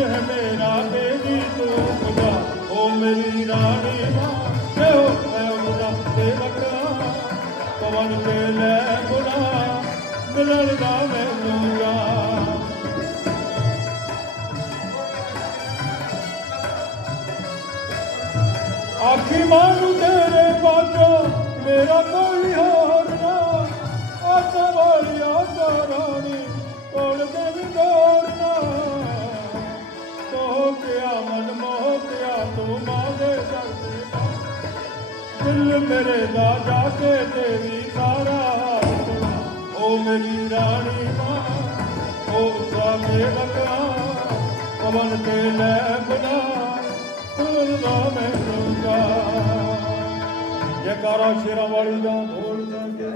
है मेरा तेरी तू खुदा ओ मेरी रानी माँ मैं उड़ा सेवका पवन के ले बुला मिलन दा मैनूं आखी मानू तेरे पाचो मेरा कोई होर ना आशा वाली आशा रानी तोड़ देवी दौड़ना तो क्या मन मोह क्या तू मांगे सकती दिल मेरे दा जाके तेरी सारा ओ मेरी रानी माँ ओ उषा मेरा पवन के ले बुला जयकारा शेरां वाली दा बोल सके